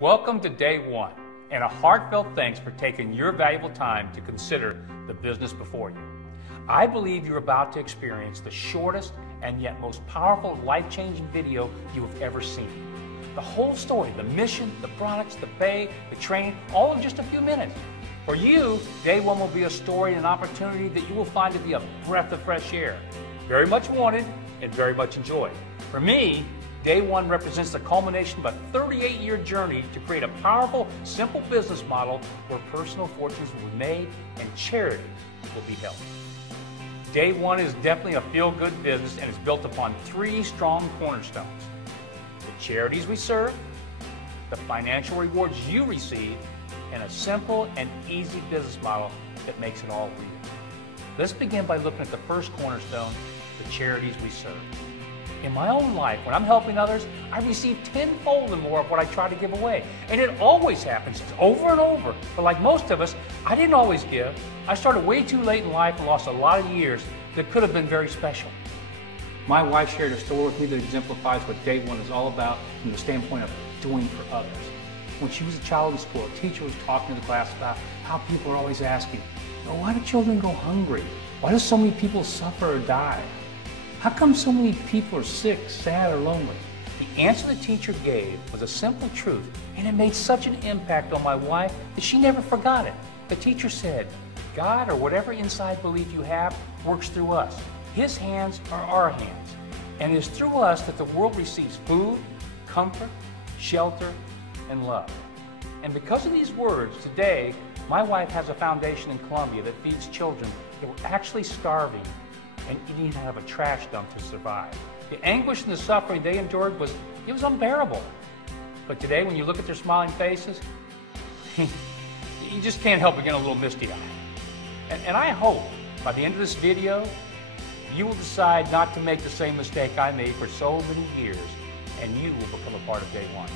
Welcome to day one, and a heartfelt thanks for taking your valuable time to consider the business before you. I believe you're about to experience the shortest and yet most powerful life-changing video you have ever seen. The whole story, the mission, the products, the pay, the training, all in just a few minutes. For you, day one will be a story and an opportunity that you will find to be a breath of fresh air. Very much wanted and very much enjoyed. For me, day one represents the culmination of a 38-year journey to create a powerful, simple business model where personal fortunes will be made and charities will be helped. Day one is definitely a feel-good business and is built upon three strong cornerstones: the charities we serve, the financial rewards you receive, and a simple and easy business model that makes it all real. Let's begin by looking at the first cornerstone, the charities we serve. In my own life, when I'm helping others, I receive tenfold and more of what I try to give away. And it always happens, it's over and over. But like most of us, I didn't always give. I started way too late in life and lost a lot of years that could have been very special. My wife shared a story with me that exemplifies what day one is all about from the standpoint of doing for others. When she was a child in school, a teacher was talking to the class about how people are always asking, why do children go hungry? Why do so many people suffer or die? How come so many people are sick, sad, or lonely? The answer the teacher gave was a simple truth, and it made such an impact on my wife that she never forgot it. The teacher said, God, or whatever inside belief you have, works through us. His hands are our hands, and it is through us that the world receives food, comfort, shelter, and love. And because of these words, today, my wife has a foundation in Colombia that feeds children that were actually starving and eating out of a trash dump to survive. The anguish and the suffering they endured was unbearable. But today, when you look at their smiling faces, you just can't help but get a little misty-eyed. And I hope by the end of this video, you will decide not to make the same mistake I made for so many years, and you will become a part of day one.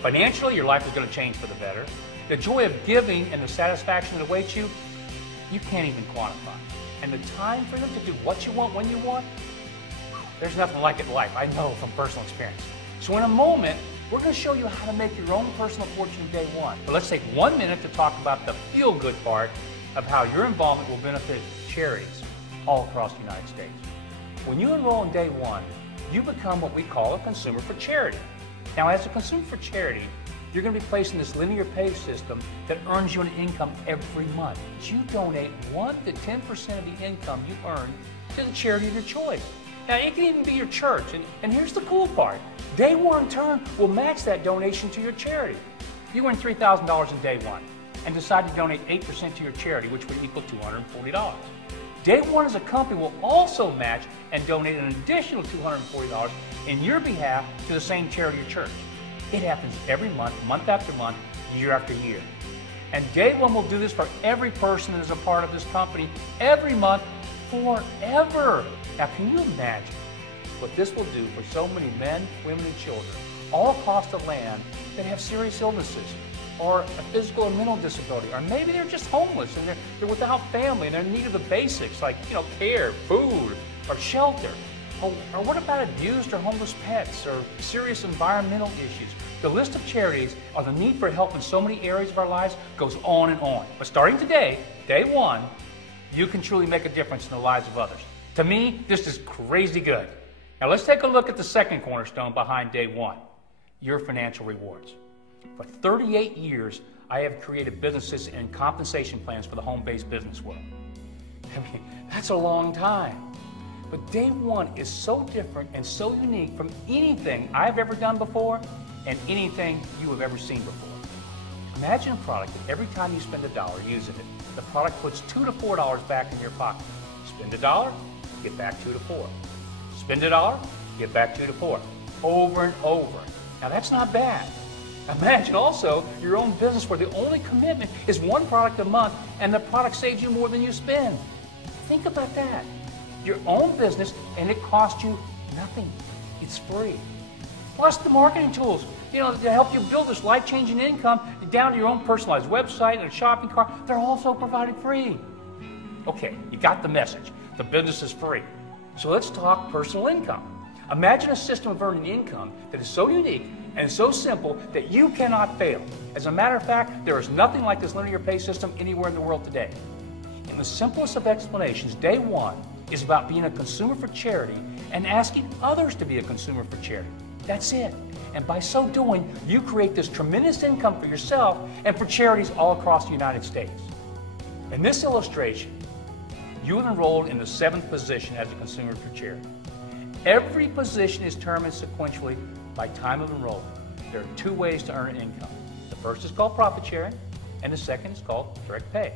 Financially, your life is going to change for the better. The joy of giving and the satisfaction that awaits you, you can't even quantify. And the time freedom to do what you want when you want, there's nothing like it in life. I know from personal experience. So in a moment, we're going to show you how to make your own personal fortune day one. But let's take 1 minute to talk about the feel-good part of how your involvement will benefit charities all across the United States. When you enroll in day one, you become what we call a consumer for charity. Now, as a consumer for charity, you're going to be placed in this linear pay system that earns you an income every month. You donate 1 to 10% of the income you earn to the charity of your choice. Now, it can even be your church. And here's the cool part. Day one, in turn, will match that donation to your charity. You earn $3,000 in day one and decide to donate 8% to your charity, which would equal $240. Day one as a company will also match and donate an additional $240 in your behalf to the same charity or church. It happens every month, month after month, year after year. And day one will do this for every person that is a part of this company every month forever. Now, can you imagine what this will do for so many men, women, and children all across the land that have serious illnesses or a physical or mental disability, or maybe they're just homeless and they're without family and they're in need of the basics like care, food, or shelter. Or what about abused or homeless pets or serious environmental issues? The list of charities or the need for help in so many areas of our lives goes on and on. But starting today, day one, you can truly make a difference in the lives of others. To me, this is crazy good. Now let's take a look at the second cornerstone behind day one, your financial rewards. For 38 years, I have created businesses and compensation plans for the home-based business world. I mean, that's a long time. But day one is so different and so unique from anything I've ever done before and anything you have ever seen before. Imagine a product that every time you spend $1 using it, the product puts $2 to $4 back in your pocket. Spend $1, get back $2 to $4. Spend $1, get back $2 to $4. Over and over. Now that's not bad. Imagine also your own business where the only commitment is one product a month and the product saves you more than you spend. Think about that. Your own business, and it costs you nothing. It's free. Plus the marketing tools, to help you build this life-changing income down to your own personalized website and a shopping cart, they're also provided free. Okay, you got the message. The business is free. So let's talk personal income. Imagine a system of earning income that is so unique and so simple that you cannot fail. As a matter of fact, there is nothing like this linear pay system anywhere in the world today. In the simplest of explanations, day one is about being a consumer for charity and asking others to be a consumer for charity. That's it. And by so doing, you create this tremendous income for yourself and for charities all across the United States. In this illustration, you have enrolled in the 7th position as a consumer for charity. Every position is determined sequentially by time of enrollment. There are 2 ways to earn income. The first is called profit sharing, and the second is called direct pay.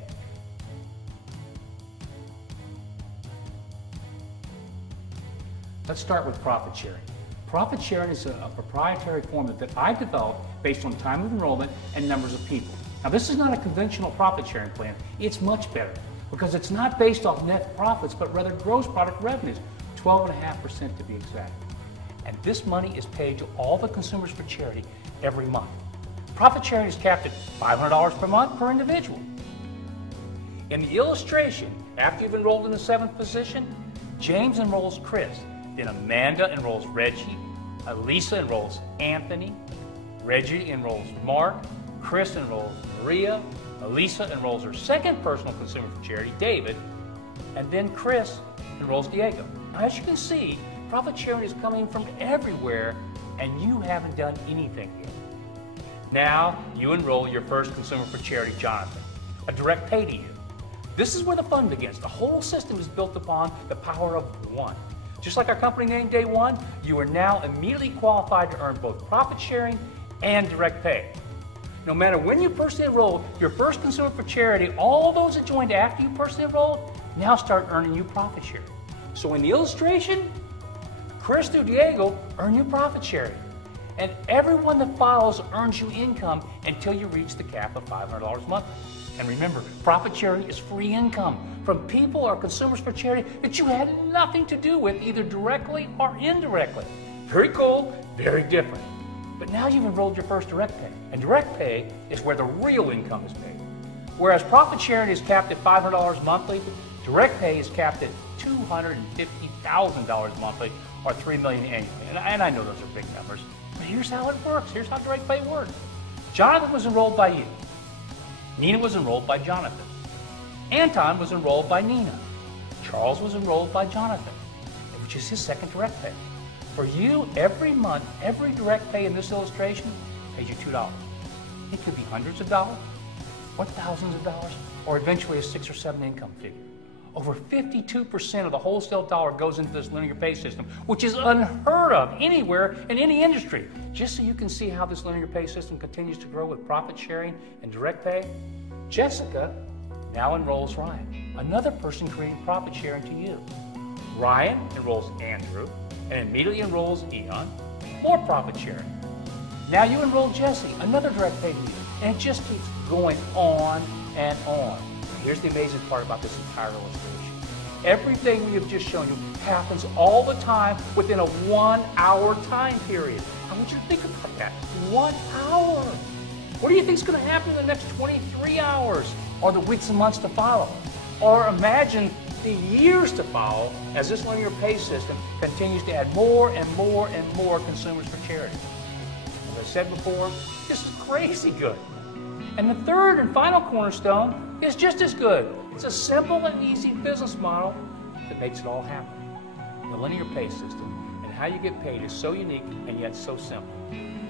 Let's start with profit sharing. Profit sharing is a proprietary formula that I developed based on time of enrollment and numbers of people. Now, this is not a conventional profit sharing plan. It's much better because it's not based off net profits, but rather gross product revenues, 12.5% to be exact. And this money is paid to all the consumers for charity every month. Profit sharing is capped at $500 per month per individual. In the illustration, after you've enrolled in the 7th position, James enrolls Chris. Then Amanda enrolls Reggie, Lisa enrolls Anthony, Reggie enrolls Mark, Chris enrolls Maria, Elisa enrolls her second personal consumer for charity, David, and then Chris enrolls Diego. Now, as you can see, profit sharing is coming from everywhere, and you haven't done anything yet. Now, you enroll your first consumer for charity, Jonathan, a direct pay to you. This is where the fun begins. The whole system is built upon the power of one. Just like our company name Day One, you are now immediately qualified to earn both profit sharing and direct pay. No matter when you personally enroll your first consumer for charity, all those that joined after you personally enrolled now start earning you profit sharing. So in the illustration, Chris through Diego earn you profit sharing. And everyone that follows earns you income until you reach the cap of $500 a month. And remember, profit sharing is free income from people or consumers for charity that you had nothing to do with, either directly or indirectly. Very cool, very different. But now you've enrolled your first direct pay. And direct pay is where the real income is paid. Whereas profit sharing is capped at $500 monthly, direct pay is capped at $250,000 monthly, or $3 million annually. And I know those are big numbers, but here's how it works. Here's how direct pay works. Jonathan was enrolled by you. Nina was enrolled by Jonathan. Anton was enrolled by Nina. Charles was enrolled by Jonathan, which is his second direct pay. For you, every month, every direct pay in this illustration pays you $2. It could be hundreds of dollars, or thousands of dollars, or eventually a 6 or 7 income figure. Over 52% of the wholesale dollar goes into this linear pay system, which is unheard of anywhere in any industry. Just so you can see how this linear pay system continues to grow with profit sharing and direct pay, Jessica now enrolls Ryan, another person creating profit sharing to you. Ryan enrolls Andrew and immediately enrolls Eon, more profit sharing. Now you enroll Jesse, another direct pay to you, and it just keeps going on and on. Here's the amazing part about this entire illustration. Everything we have just shown you happens all the time within a 1-hour time period. I want you to think about that. 1 hour. What do you think is going to happen in the next 23 hours, or the weeks and months to follow? Or imagine the years to follow as this linear pay system continues to add more and more and more consumers for charity. As I said before, this is crazy good. And the third and final cornerstone is just as good. It's a simple and easy business model that makes it all happen. The linear pay system and how you get paid is so unique and yet so simple.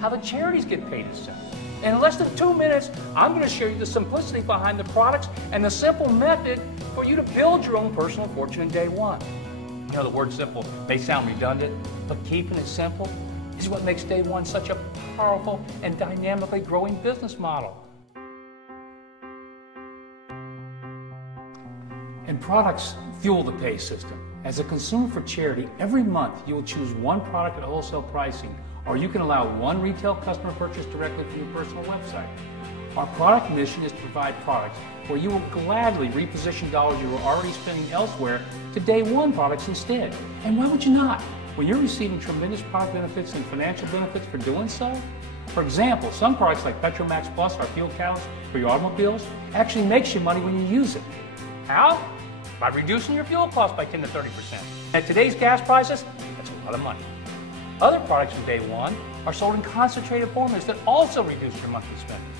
How the charities get paid is simple. And in less than 2 minutes, I'm going to show you the simplicity behind the products and the simple method for you to build your own personal fortune in Day One. You know, the word simple may sound redundant, but keeping it simple is what makes Day One such a powerful and dynamically growing business model. And products fuel the pay system. As a consumer for charity, every month you will choose one product at wholesale pricing, or you can allow one retail customer purchase directly from your personal website. Our product mission is to provide products where you will gladly reposition dollars you were already spending elsewhere to Day One products instead. And why would you not? When you're receiving tremendous product benefits and financial benefits for doing so. For example, some products like Petromax Plus, our fuel catalyst for your automobiles, actually makes you money when you use it. How? By reducing your fuel costs by 10 to 30%. At today's gas prices, that's a lot of money. Other products from day one are sold in concentrated formulas that also reduce your monthly spending.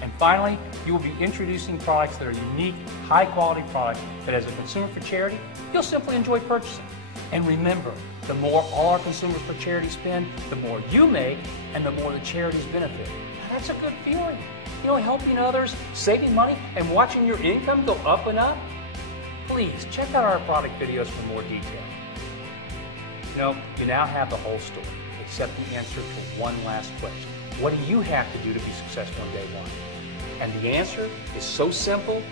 And finally, you will be introducing products that are unique, high-quality products that as a consumer for charity, you'll simply enjoy purchasing. And remember, the more all our consumers for charity spend, the more you make and the more the charities benefit. Now, that's a good feeling. You know, helping others, saving money, and watching your income go up and up. Please check out our product videos for more detail. You know, you now have the whole story, except the answer to one last question. What do you have to do to be successful on day one? And the answer is so simple,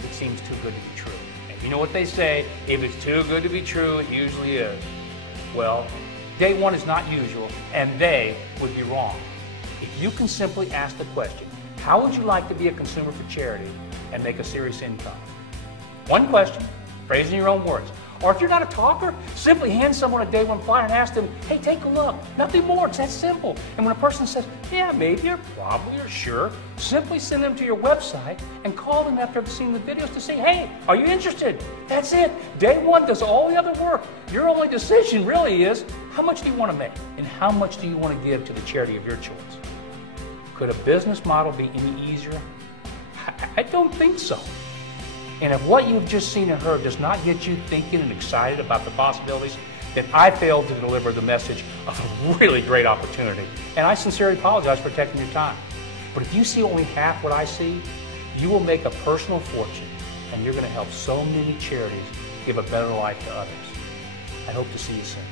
it seems too good to be true. And you know what they say, if it's too good to be true, it usually is. Well, day one is not usual, and they would be wrong. If you can simply ask the question, how would you like to be a consumer for charity and make a serious income? One question, phrased in your own words. Or if you're not a talker, simply hand someone a day one flyer and ask them, hey, take a look. Nothing more, it's that simple. And when a person says, yeah, maybe, or probably, or sure, simply send them to your website and call them after seeing the videos to say, hey, are you interested? That's it. Day one does all the other work. Your only decision really is, how much do you want to make? And how much do you want to give to the charity of your choice? Could a business model be any easier? I don't think so. And if what you've just seen and heard does not get you thinking and excited about the possibilities, then I failed to deliver the message of a really great opportunity. And I sincerely apologize for taking your time. But if you see only half what I see, you will make a personal fortune, and you're going to help so many charities give a better life to others. I hope to see you soon.